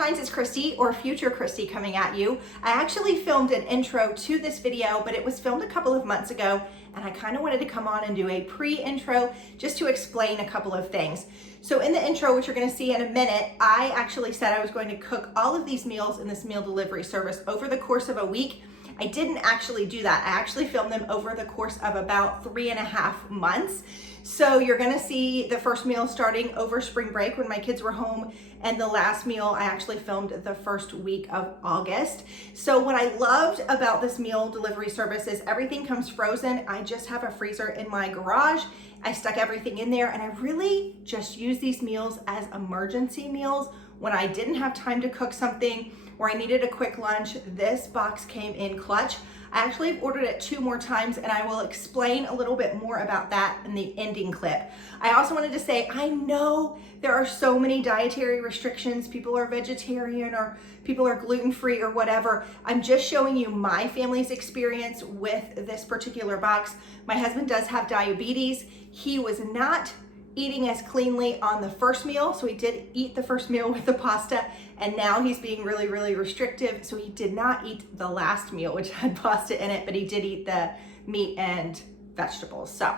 Sunshines, it's Kristy, or future Kristy, coming at you. I actually filmed an intro to this video, but it was filmed a couple of months ago, and I kind of wanted to come on and do a pre-intro just to explain a couple of things. So in the intro, which you're going to see in a minute, I actually said I was going to cook all of these meals in this meal delivery service over the course of a week. I didn't actually do that. I actually filmed them over the course of about 3.5 months. So you're gonna see the first meal starting over spring break when my kids were home, and the last meal I actually filmed the first week of August. So what I loved about this meal delivery service is everything comes frozen. I just have a freezer in my garage. I stuck everything in there, and I really just use these meals as emergency meals when I didn't have time to cook something or I needed a quick lunch. This box came in clutch. I actually have ordered it 2 more times, and I will explain a little bit more about that in the ending clip. I also wanted to say, I know there are so many dietary restrictions. People are vegetarian or people are gluten-free or whatever. I'm just showing you my family's experience with this particular box. My husband does have diabetes. He was not eating as cleanly on the first meal, so he did eat the first meal with the pasta, and now he's being really, really restrictive, so he did not eat the last meal, which had pasta in it, but he did eat the meat and vegetables. So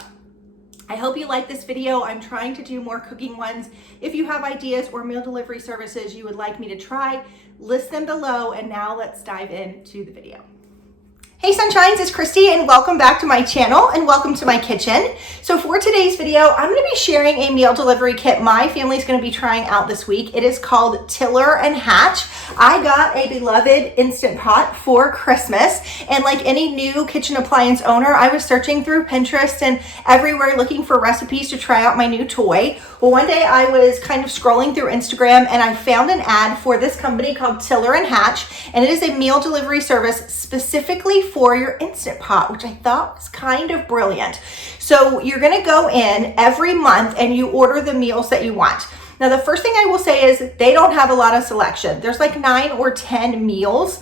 I hope you like this video. I'm trying to do more cooking ones. If you have ideas or meal delivery services you would like me to try, list them below, and now let's dive into the video. Hey Sunshines, it's Kristy, and welcome back to my channel and welcome to my kitchen. So for today's video, I'm going to be sharing a meal delivery kit my family's going to be trying out this week. It is called Tiller and Hatch. I got a beloved Instant Pot for Christmas, and like any new kitchen appliance owner, I was searching through Pinterest and everywhere looking for recipes to try out my new toy. Well, one day I was kind of scrolling through Instagram and I found an ad for this company called Tiller and Hatch, and it is a meal delivery service specifically for your Instant Pot, which I thought was kind of brilliant. So you're gonna go in every month and you order the meals that you want. Now, the first thing I will say is they don't have a lot of selection. There's like 9 or 10 meals.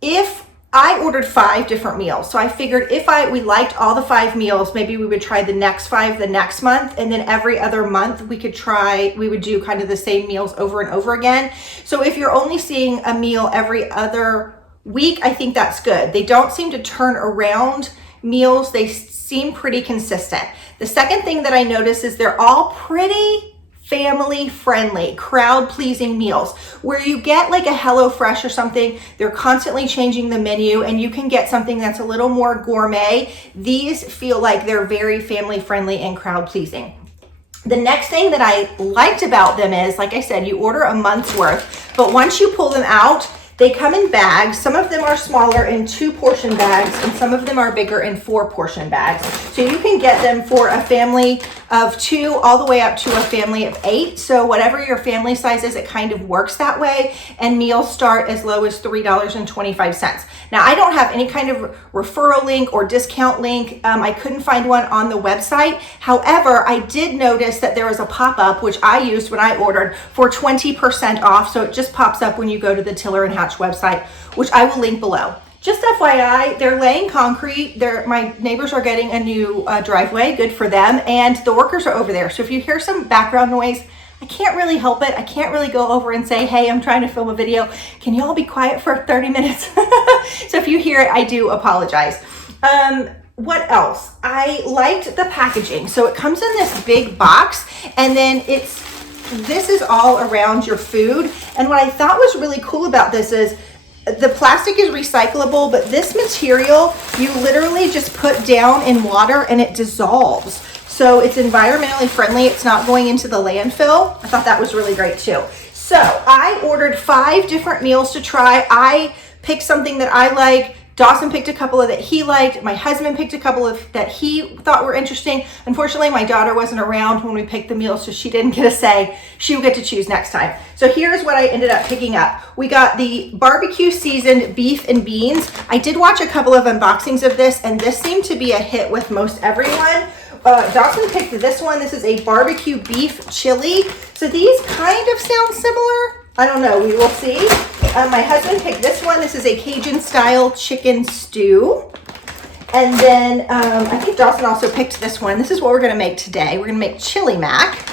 If I ordered 5 different meals, so I figured if we liked all the 5 meals, maybe we would try the next 5 the next month, and then every other month we would do kind of the same meals over and over again. So if you're only seeing a meal every other week, I think that's good. They don't seem to turn around meals. They seem pretty consistent. The second thing that I noticed is they're all pretty family friendly, crowd pleasing meals. Where you get like a HelloFresh or something, they're constantly changing the menu and you can get something that's a little more gourmet. These feel like they're very family friendly and crowd pleasing. The next thing that I liked about them is, like I said, you order a month's worth, but once you pull them out, they come in bags. Some of them are smaller in 2-portion bags, and some of them are bigger in 4-portion bags. So you can get them for a family of 2 all the way up to a family of 8. So whatever your family size is, it kind of works that way. And meals start as low as $3.25. Now, I don't have any kind of referral link or discount link. I couldn't find one on the website. However, I did notice that there was a pop-up, which I used when I ordered, for 20% off. So it just pops up when you go to the Tiller and Hatch website, which I will link below. Just FYI, they're laying concrete. My neighbors are getting a new driveway, good for them, and the workers are over there. So if you hear some background noise, I can't really help it. I can't really go over and say, hey, I'm trying to film a video. Can you all be quiet for 30 minutes? So if you hear it, I do apologize. What else? I liked the packaging. So it comes in this big box, and then this is all around your food. And what I thought was really cool about this is the plastic is recyclable, but this material, you literally just put down in water and it dissolves. So it's environmentally friendly. It's not going into the landfill. I thought that was really great too. So I ordered 5 different meals to try. I picked something that I like. Dawson picked a couple of that he liked. My husband picked a couple of that he thought were interesting. Unfortunately, my daughter wasn't around when we picked the meals, so she didn't get a say. She will get to choose next time. So here's what I ended up picking up. We got the barbecue seasoned beef and beans. I did watch a couple of unboxings of this, and this seemed to be a hit with most everyone. Dawson picked this one. This is a barbecue beef chili. So these kind of sound similar. I don't know, we will see. My husband picked this one. This is a Cajun style chicken stew. And then I think Dawson also picked this one. This is what we're gonna make today. We're gonna make chili mac.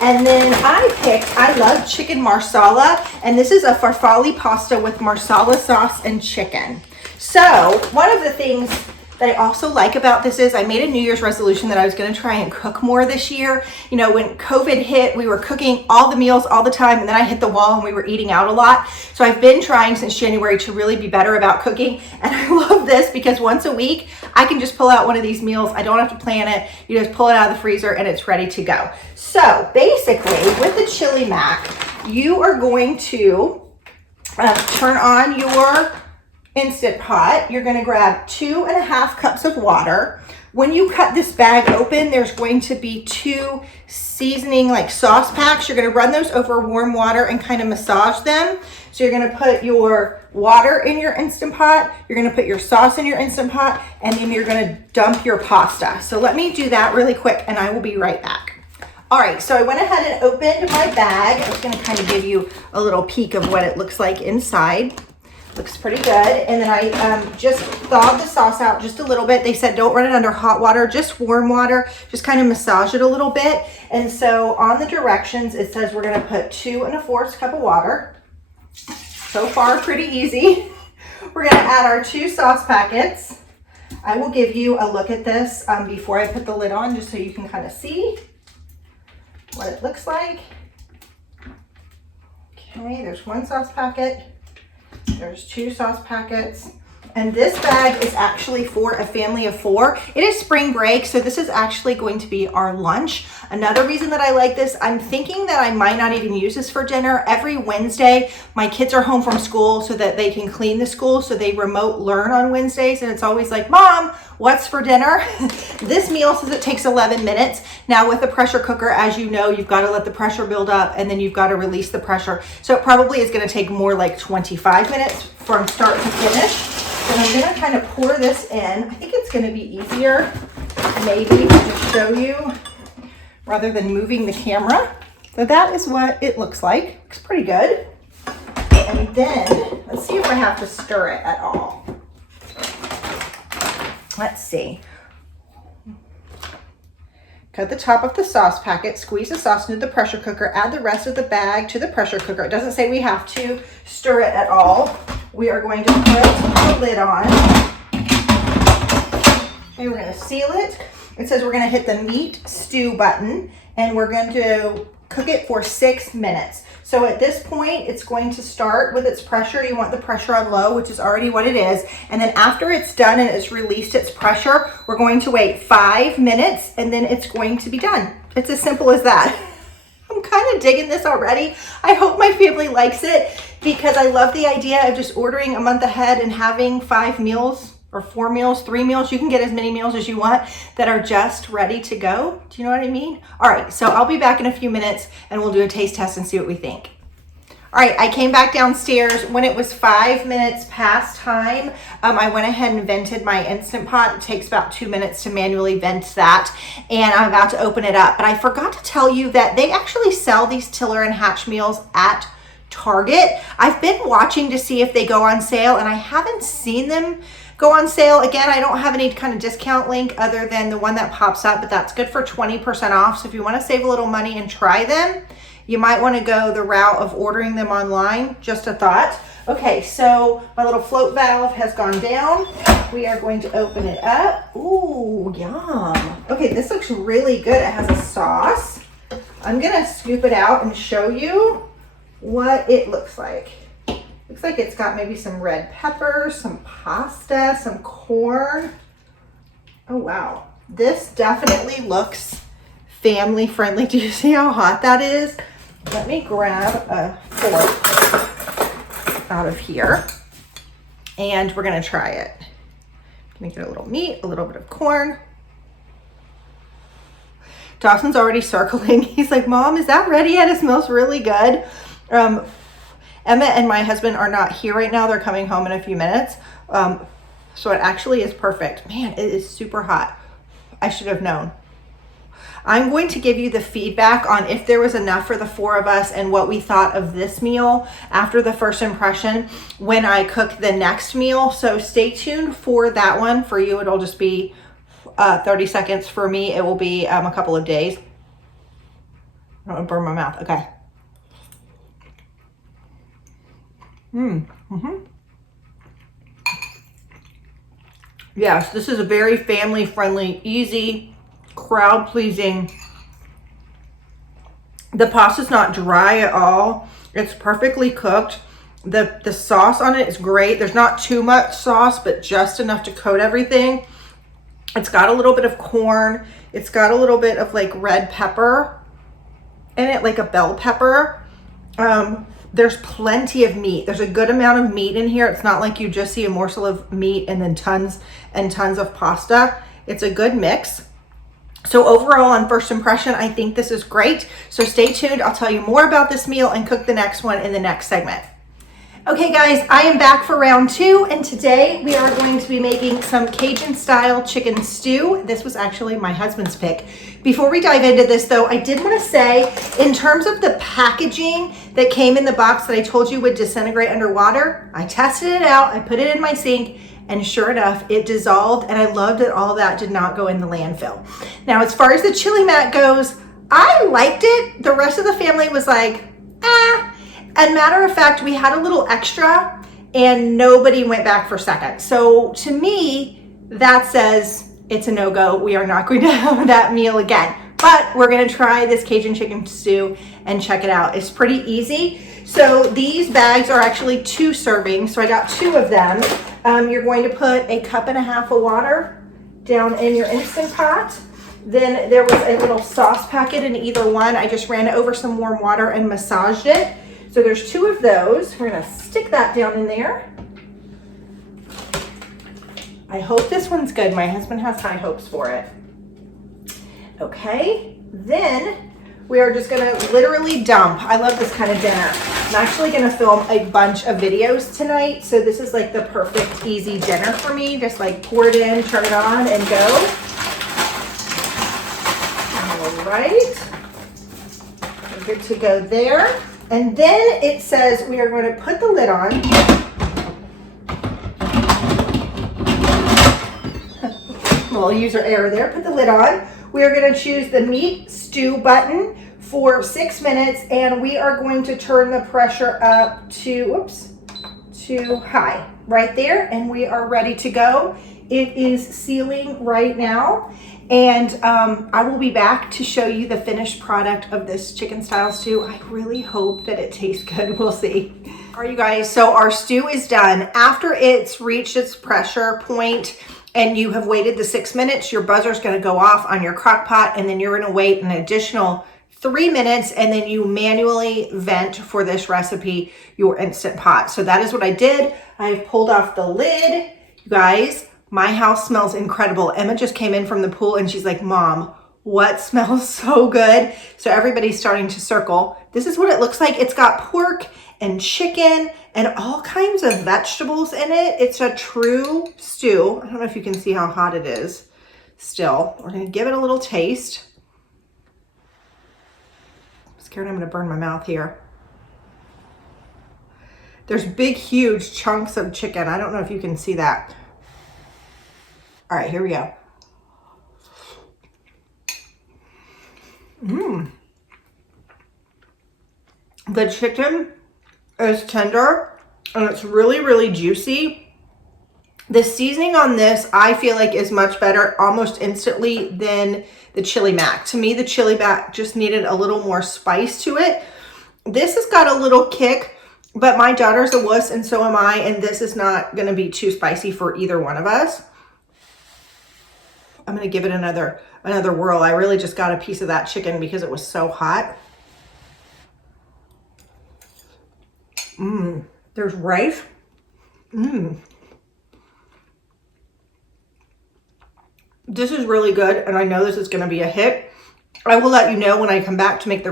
And then I love chicken marsala, and this is a farfalle pasta with marsala sauce and chicken. So one of the things that I also like about this is I made a New Year's resolution that I was going to try and cook more this year. You know, when COVID hit, we were cooking all the meals all the time, and then I hit the wall and we were eating out a lot. So I've been trying since January to really be better about cooking, and I love this because once a week I can just pull out one of these meals. I don't have to plan it. You just pull it out of the freezer and it's ready to go. So basically with the chili mac, you are going to turn on your Instant Pot. You're going to grab 2.5 cups of water. When you cut this bag open, there's going to be 2 seasoning like sauce packs. You're going to run those over warm water and kind of massage them. So you're going to put your water in your Instant Pot, you're going to put your sauce in your Instant Pot, and then you're going to dump your pasta. So let me do that really quick and I will be right back. All right, so I went ahead and opened my bag. I was going to kind of give you a little peek of what it looks like inside. Looks pretty good. And then I just thawed the sauce out just a little bit. They said don't run it under hot water, just warm water. Just kind of massage it a little bit. And so on the directions, it says we're going to put 2 1/4 cup of water. So far, pretty easy. We're going to add our 2 sauce packets. I will give you a look at this before I put the lid on, just so you can kind of see what it looks like. Okay, there's 1 sauce packet. There's 2 sauce packets. And this bag is actually for a family of 4. It is spring break, so this is actually going to be our lunch. Another reason that I like this, I'm thinking that I might not even use this for dinner. Every Wednesday, my kids are home from school so that they can clean the school, so they remote learn on Wednesdays, and it's always like, Mom, what's for dinner? This meal says it takes 11 minutes. Now with a pressure cooker, as you know, you've got to let the pressure build up and then you've got to release the pressure. So it probably is going to take more like 25 minutes from start to finish. And I'm going to kind of pour this in. I think it's going to be easier maybe to just show you rather than moving the camera. So that is what it looks like. Looks pretty good. And then let's see if I have to stir it at all. Let's see. Cut the top of the sauce packet, squeeze the sauce into the pressure cooker, add the rest of the bag to the pressure cooker. It doesn't say we have to stir it at all. We are going to put the lid on. Okay, we're going to seal it. It says we're going to hit the meat stew button and we're going to cook it for 6 minutes. So at this point, it's going to start with its pressure. You want the pressure on low, which is already what it is. And then after it's done and it's released its pressure, we're going to wait 5 minutes and then it's going to be done. It's as simple as that. I'm kind of digging this already. I hope my family likes it because I love the idea of just ordering a month ahead and having 5 meals or 4 meals, 3 meals. You can get as many meals as you want that are just ready to go. Do you know what I mean? All right, so I'll be back in a few minutes and we'll do a taste test and see what we think. All right, I came back downstairs when it was 5 minutes past time. I went ahead and vented my Instant Pot. It takes about 2 minutes to manually vent that, and I'm about to open it up. But I forgot to tell you that they actually sell these Tiller and Hatch meals at Target. I've been watching to see if they go on sale, and I haven't seen them go on sale. Again, I don't have any kind of discount link other than the one that pops up, but that's good for 20% off. So if you want to save a little money and try them, you might want to go the route of ordering them online. Just a thought. Okay, so my little float valve has gone down. We are going to open it up. Ooh, yum. Okay, this looks really good. It has a sauce. I'm gonna scoop it out and show you what it looks like. Looks like it's got maybe some red peppers, some pasta, some corn. Oh, wow. This definitely looks family friendly. Do you see how hot that is? Let me grab a fork out of here and we're gonna try it. Make it a little meat, a little bit of corn. Dawson's already circling. He's like, Mom, is that ready yet? It smells really good. Emma and my husband are not here right now. They're coming home in a few minutes. So it actually is perfect. Man, it is super hot. I should have known. I'm going to give you the feedback on if there was enough for the 4 of us and what we thought of this meal after the first impression when I cook the next meal. So stay tuned for that one. For you, it'll just be 30 seconds. For me, it will be a couple of days. I don't want to burn my mouth. Okay. Yes, this is a very family-friendly, easy, crowd-pleasing. The pasta's not dry at all. It's perfectly cooked. The sauce on it is great. There's not too much sauce, but just enough to coat everything. It's got a little bit of corn. It's got a little bit of like red pepper in it, like a bell pepper. There's plenty of meat. There's a good amount of meat in here. It's not like you just see a morsel of meat and then tons and tons of pasta. It's a good mix. So overall, on first impression, I think this is great. So stay tuned. I'll tell you more about this meal and cook the next one in the next segment. Okay guys, I am back for round 2, and today we are going to be making some Cajun style chicken stew. This was actually my husband's pick. Before we dive into this though, I did want to say, in terms of the packaging that came in the box that I told you would disintegrate underwater, I tested it out, I put it in my sink, and sure enough, it dissolved, and I loved that all that did not go in the landfill. Now, as far as the chili mat goes, I liked it. The rest of the family was like, ah. And matter of fact, we had a little extra and nobody went back for seconds. So to me, that says it's a no-go. We are not going to have that meal again, but we're gonna try this Cajun chicken stew and check it out. It's pretty easy. So these bags are actually 2 servings. So I got 2 of them. You're going to put 1.5 cups of water down in your Instant Pot. Then there was a little sauce packet in either one. I just ran it over some warm water and massaged it. So there's 2 of those. We're gonna stick that down in there. I hope this one's good. My husband has high hopes for it. Okay, then we are just gonna literally dump. I love this kind of dinner. I'm actually gonna film a bunch of videos tonight, so this is like the perfect easy dinner for me. Just like pour it in, turn it on, and go. All right, we're good to go there. And then it says we are going to put the lid on. A little user error there. Put the lid on. We are going to choose the meat stew button for 6 minutes, and we are going to turn the pressure up to, to high right there, and we are ready to go. It is sealing right now. And I will be back to show you the finished product of this chicken style stew. I really hope that it tastes good. We'll see. All right, you guys, so our stew is done. After it's reached its pressure point and you have waited the 6 minutes, your buzzer's gonna go off on your crock pot, and then you're gonna wait an additional 3 minutes, and then you manually vent for this recipe your Instant Pot. So that is what I did. I've pulled off the lid. You guys, my house smells incredible. Emma just came in from the pool and she's like, Mom, what smells so good? So everybody's starting to circle. This is what it looks like. It's got pork and chicken and all kinds of vegetables in it. It's a true stew. I don't know if you can see how hot it is still. We're gonna give it a little taste. I'm scared I'm gonna burn my mouth here. There's big, huge chunks of chicken. I don't know if you can see that. All right, here we go. The chicken is tender and it's really, really juicy. The seasoning on this, I feel like, is much better almost instantly than the chili mac. To me, the chili mac just needed a little more spice to it. This has got a little kick, but my daughter's a wuss and so am I, and this is not gonna be too spicy for either one of us. I'm gonna give it another whirl. I really just got a piece of that chicken because it was so hot. There's rice. This is really good, and I know this is gonna be a hit. I will let you know when I come back to make the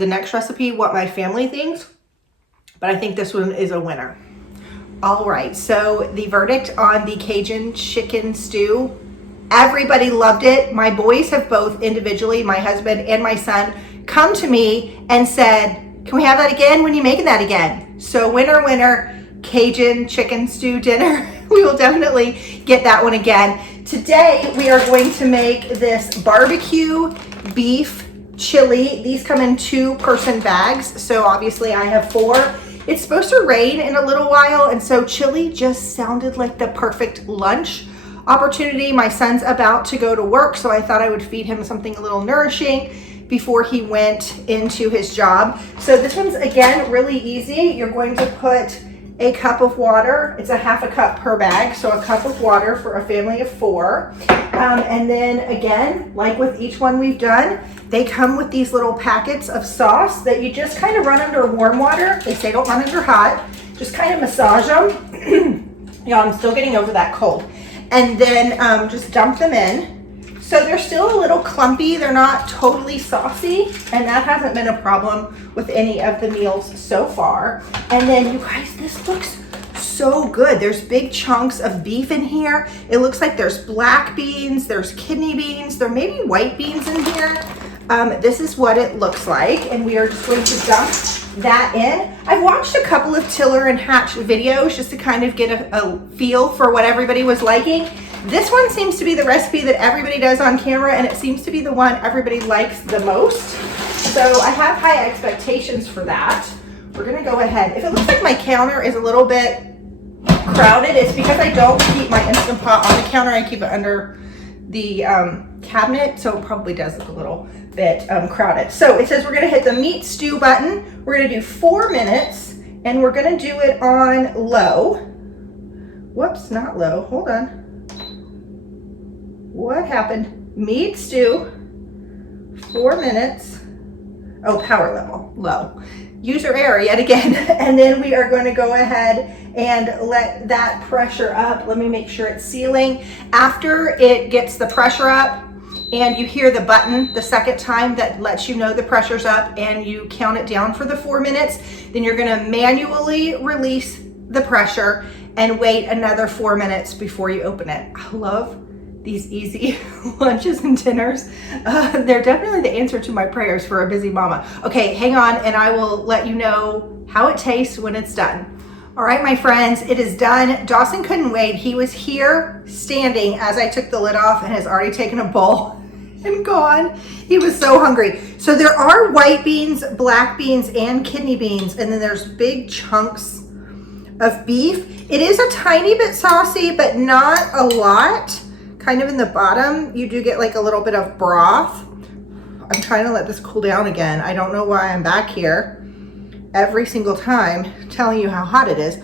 next recipe what my family thinks, but I think this one is a winner. All right, so the verdict on the Cajun chicken stew. Everybody loved it. My boys have both individually, my husband and my son, come to me and said, can we have that again? When are you making that again? So winner, winner, Cajun chicken stew dinner. We will definitely get that one again. Today, we are going to make this barbecue beef chili. These come in 2-person bags, so obviously I have 4. It's supposed to rain in a little while, and so chili just sounded like the perfect lunch opportunity. My son's about to go to work, so I thought I would feed him something a little nourishing before he went into his job. So this one's, again, really easy. You're going to put a cup of water. It's a half a cup per bag, so a cup of water for a family of 4. And then again, like with each one we've done, they come with these little packets of sauce that you just kind of run under warm water. They say don't run under hot. Just kind of massage them. Yeah, I'm still getting over that cold. And then just dump them in. So they're still a little clumpy. They're not totally saucy, and that hasn't been a problem with any of the meals so far. And then you guys, this looks so good. There's big chunks of beef in here. It looks like there's black beans, there's kidney beans, there may be white beans in here. This is what it looks like, and we are just going to dump that in. I've watched a couple of tiller and hatch videos just to kind of get a feel for what everybody was liking. This one seems to be the recipe that everybody does on camera, and it seems to be the one everybody likes the most. So I have high expectations for that. We're gonna go ahead. If it looks like my counter is a little bit crowded, it's because I don't keep my Instant Pot on the counter. I keep it under the cabinet, so it probably does look a little bit crowded. So it says we're gonna hit the meat stew button. We're gonna do 4 minutes, and we're gonna do it on low. Whoops, not low, hold on. What happened? Meat stew, 4 minutes. Oh, power level, low. User error yet again. And then we are going to go ahead and let that pressure up. Let me make sure it's sealing. After it gets the pressure up and you hear the button the second time that lets you know the pressure's up, and you count it down for the 4 minutes, then you're going to manually release the pressure and wait another 4 minutes before you open it. I love these easy lunches and dinners. They're definitely the answer to my prayers for a busy mama. Okay, hang on, and I will let you know how it tastes when it's done. All right, my friends, it is done. Dawson couldn't wait. He was here standing as I took the lid off and has already taken a bowl and gone. He was so hungry. So there are white beans, black beans, and kidney beans, and then there's big chunks of beef. It is a tiny bit saucy, but not a lot. Kind of in the bottom, you do get like a little bit of broth. I'm trying to let this cool down again. I don't know why I'm back here every single time telling you how hot it is.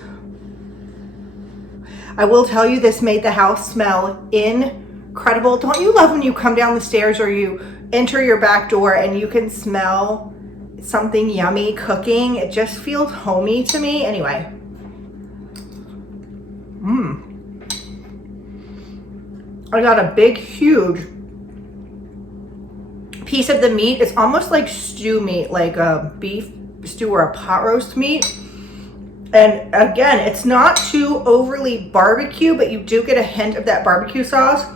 I will tell you, this made the house smell incredible. Don't you love when you come down the stairs or you enter your back door and you can smell something yummy cooking? It just feels homey to me. Anyway. I got a big, huge piece of the meat. It's almost like stew meat, like a beef stew or a pot roast meat. And again, it's not too overly barbecue, but you do get a hint of that barbecue sauce.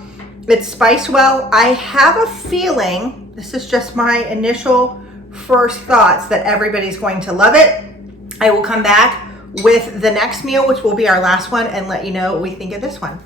It's spiced well. I have a feeling, this is just my initial first thoughts, that everybody's going to love it. I will come back with the next meal, which will be our last one, and let you know what we think of this one.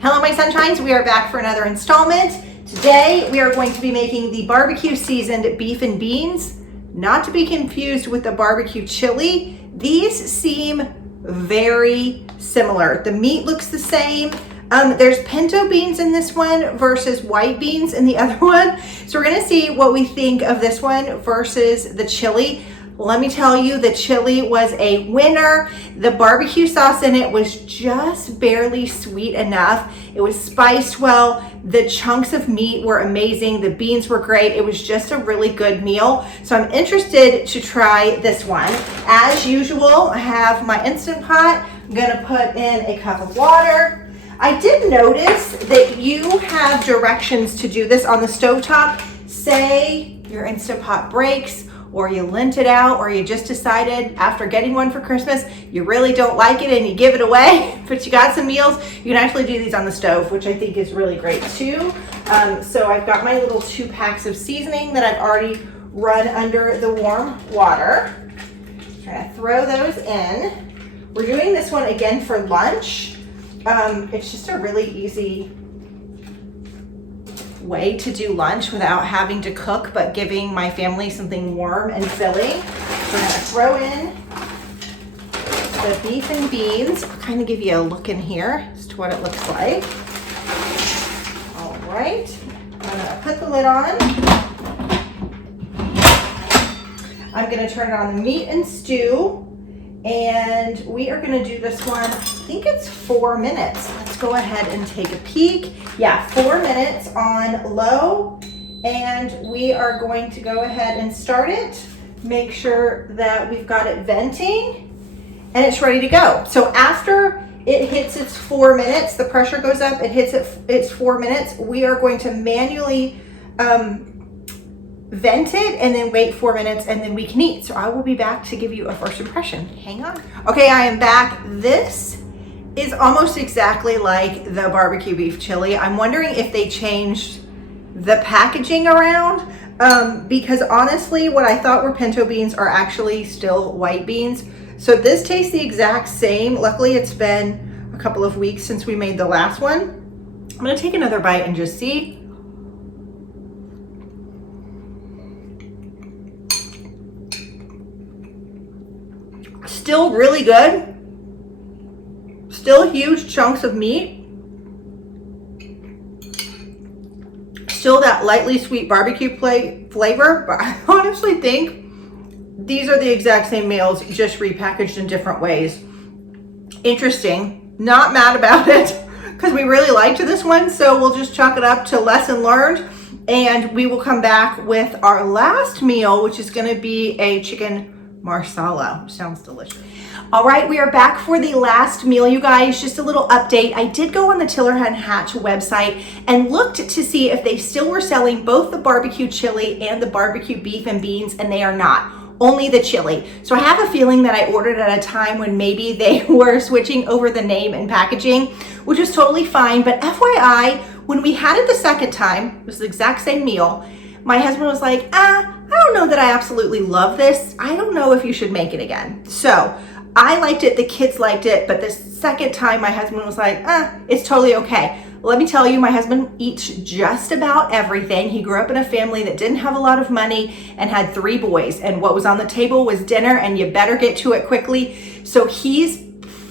Hello, my sunshines. We are back for another installment. Today, we are going to be making the barbecue seasoned beef and beans, not to be confused with the barbecue chili. These seem very similar. The meat looks the same. There's pinto beans in this one versus white beans in the other one. So we're gonna see what we think of this one versus the chili. Let me tell you, the chili was a winner. The barbecue sauce in it was just barely sweet enough. It was spiced well. The chunks of meat were amazing. The beans were great. It was just a really good meal. So I'm interested to try this one. As usual, I have my Instant Pot. I'm gonna put in a cup of water. I did notice that you have directions to do this on the stovetop. Say your Instant Pot breaks, or you lent it out, or you just decided after getting one for Christmas, you really don't like it and you give it away, but you got some meals, you can actually do these on the stove, which I think is really great too. So I've got my little 2 packs of seasoning that I've already run under the warm water. Try to throw those in. We're doing this one again for lunch. It's just a really easy way to do lunch without having to cook, but giving my family something warm and filling. We're gonna throw in the beef and beans. I'll kind of give you a look in here as to what it looks like. All right, I'm gonna put the lid on. I'm gonna turn it on the meat and stew, and we are gonna do this one, I think it's 4 minutes. Let's go ahead and take a peek. Yeah, 4 minutes on low, and we are going to go ahead and start it. Make sure that we've got it venting, and it's ready to go. So after it hits its 4 minutes, the pressure goes up, it hits its 4 minutes, we are going to manually vent it and then wait 4 minutes, and then we can eat. So I will be back to give you a first impression. Hang on. Okay, I am back. This is almost exactly like the barbecue beef chili. I'm wondering if they changed the packaging around, because honestly, what I thought were pinto beans are actually still white beans. So this tastes the exact same. Luckily, it's been a couple of weeks since we made the last one. I'm gonna take another bite and just see. Still really good. Still huge chunks of meat. Still that lightly sweet barbecue flavor, but I honestly think these are the exact same meals, just repackaged in different ways. Interesting. Not mad about it because we really liked this one, so we'll just chalk it up to lesson learned, and we will come back with our last meal, which is going to be a chicken Marsala. Sounds delicious. All right, we are back for the last meal, you guys. Just a little update. I did go on the Tiller&Hatch website and looked to see if they still were selling both the barbecue chili and the barbecue beef and beans, and they are not. Only the chili. So I have a feeling that I ordered at a time when maybe they were switching over the name and packaging, which is totally fine. But FYI, when we had it the second time, it was the exact same meal, my husband was like, I don't know that I absolutely love this. I don't know if you should make it again. So I liked it, the kids liked it, but the second time my husband was like, it's totally okay. Let me tell you, my husband eats just about everything. He grew up in a family that didn't have a lot of money and had 3 boys, and what was on the table was dinner, and you better get to it quickly. So he's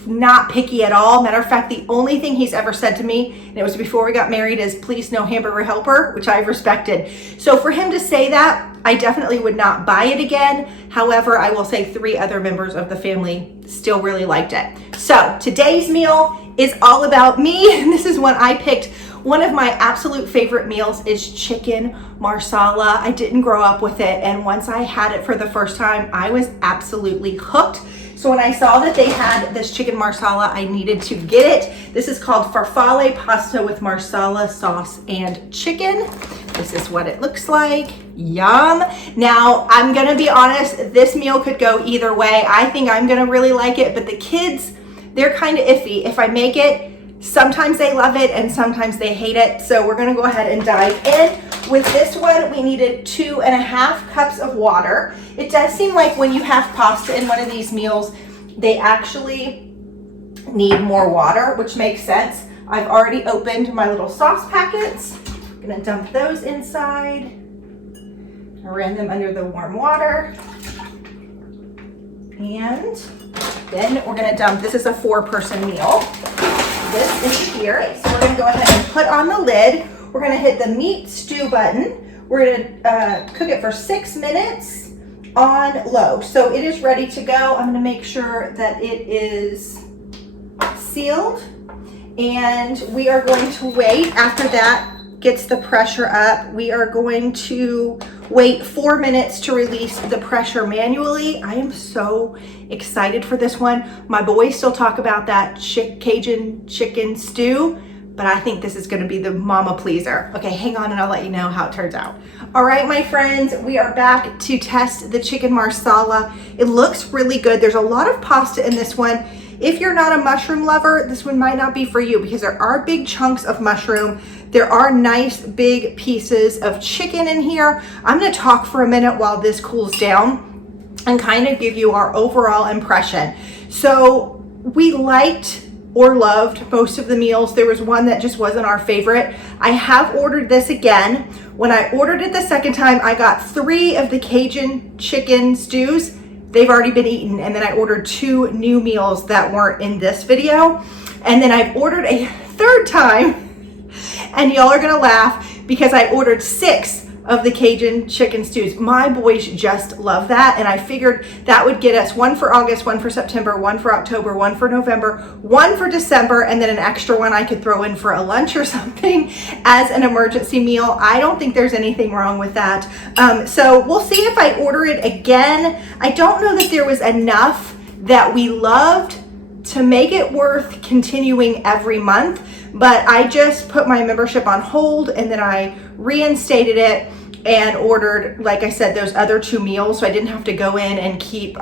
not picky at all. Matter of fact, the only thing he's ever said to me, and it was before we got married, is please no hamburger helper, which I've respected. So for him to say that, I definitely would not buy it again. However, I will say 3 other members of the family still really liked it. So today's meal is all about me, and this is one I picked. One of my absolute favorite meals is chicken Marsala. I didn't grow up with it, and once I had it for the first time, I was absolutely hooked. So when I saw that they had this chicken Marsala, I needed to get it. This is called Farfalle pasta with Marsala sauce and chicken. This is what it looks like. Yum. Now, I'm gonna be honest, this meal could go either way. I think I'm gonna really like it, but the kids, they're kind of iffy. If I make it, sometimes they love it and sometimes they hate it. So we're gonna go ahead and dive in. With this one, we needed 2.5 cups of water. It does seem like when you have pasta in one of these meals, they actually need more water, which makes sense. I've already opened my little sauce packets. I'm gonna dump those inside. I ran them under the warm water. And then we're gonna dump, this is a 4-person meal. This is here. So we're gonna go ahead and put on the lid. We're gonna hit the meat stew button. We're gonna cook it for 6 minutes on low. So it is ready to go. I'm gonna make sure that it is sealed. And we are going to wait. After that gets the pressure up, we are going to wait 4 minutes to release the pressure manually. I am so excited for this one. My boys still talk about that Cajun chicken stew, but I think this is gonna be the mama pleaser. Okay, hang on and I'll let you know how it turns out. All right, my friends, we are back to test the chicken Marsala. It looks really good. There's a lot of pasta in this one. If you're not a mushroom lover, this one might not be for you because there are big chunks of mushroom. There are nice big pieces of chicken in here. I'm gonna talk for a minute while this cools down and kind of give you our overall impression. So we liked or loved most of the meals. There was one that just wasn't our favorite. I have ordered this again. When I ordered it the second time, I got 3 of the Cajun chicken stews. They've already been eaten. And then I ordered 2 new meals that weren't in this video. And then I've ordered a third time, and y'all are gonna laugh because I ordered 6 of the Cajun chicken stews. My boys just love that, and I figured that would get us 1 for August, 1 for September, 1 for October, 1 for November, 1 for December, and then an extra one I could throw in for a lunch or something as an emergency meal. I don't think there's anything wrong with that. So we'll see if I order it again. I don't know that there was enough that we loved to make it worth continuing every month, but I just put my membership on hold, and then I reinstated it and ordered, like I said, those other 2 meals, so I didn't have to go in and keep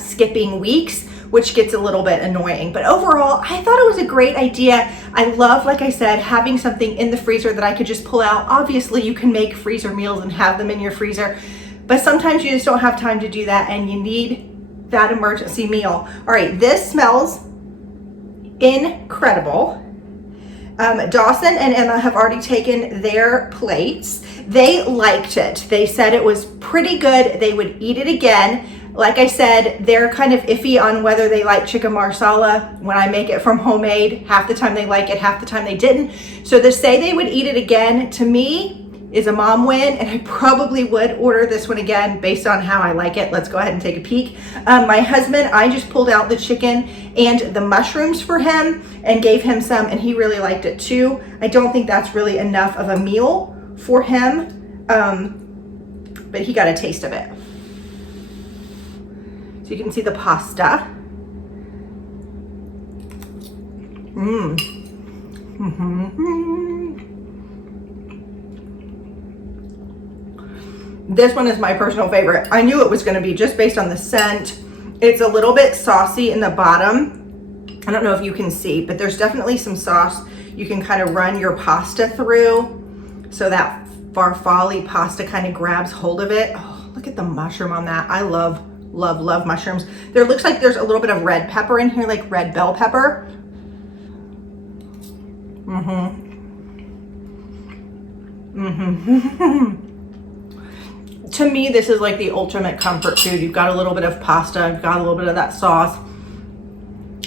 skipping weeks, which gets a little bit annoying. But overall, I thought it was a great idea. I love, like I said, having something in the freezer that I could just pull out. Obviously, you can make freezer meals and have them in your freezer, but sometimes you just don't have time to do that, and you need that emergency meal. All right, this smells incredible. Dawson and Emma have already taken their plates. They liked it. They said it was pretty good. They would eat it again. Like I said, they're kind of iffy on whether they like chicken marsala when I make it from homemade. Half the time they like it, half the time they didn't. So to say they would eat it again, to me, is a mom win, and I probably would order this one again based on how I like it. Let's go ahead and take a peek. My husband, I just pulled out the chicken and the mushrooms for him and gave him some, and he really liked it too. I don't think that's really enough of a meal for him, but he got a taste of it. So you can see the pasta. This one is my personal favorite. I knew it was going to be just based on the scent. It's a little bit saucy in the bottom. I don't know if you can see, but there's definitely some sauce you can kind of run your pasta through, so that farfalle pasta kind of grabs hold of it. Oh, look at the mushroom on that. I love, love, love mushrooms. There looks like there's a little bit of red pepper in here, like red bell pepper. To me, this is like the ultimate comfort food. You've got a little bit of pasta, you've got a little bit of that sauce.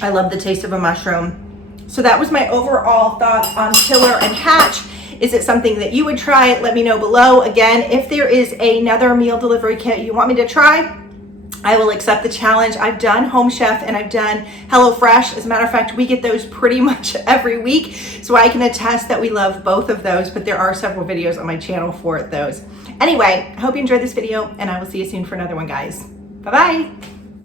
I love the taste of a mushroom. So that was my overall thoughts on Tiller and Hatch. Is it something that you would try? Let me know below. Again, if there is another meal delivery kit you want me to try, I will accept the challenge. I've done Home Chef and I've done HelloFresh. As a matter of fact, we get those pretty much every week, so I can attest that we love both of those, but there are several videos on my channel for those. Anyway, I hope you enjoyed this video, and I will see you soon for another one, guys. Bye-bye.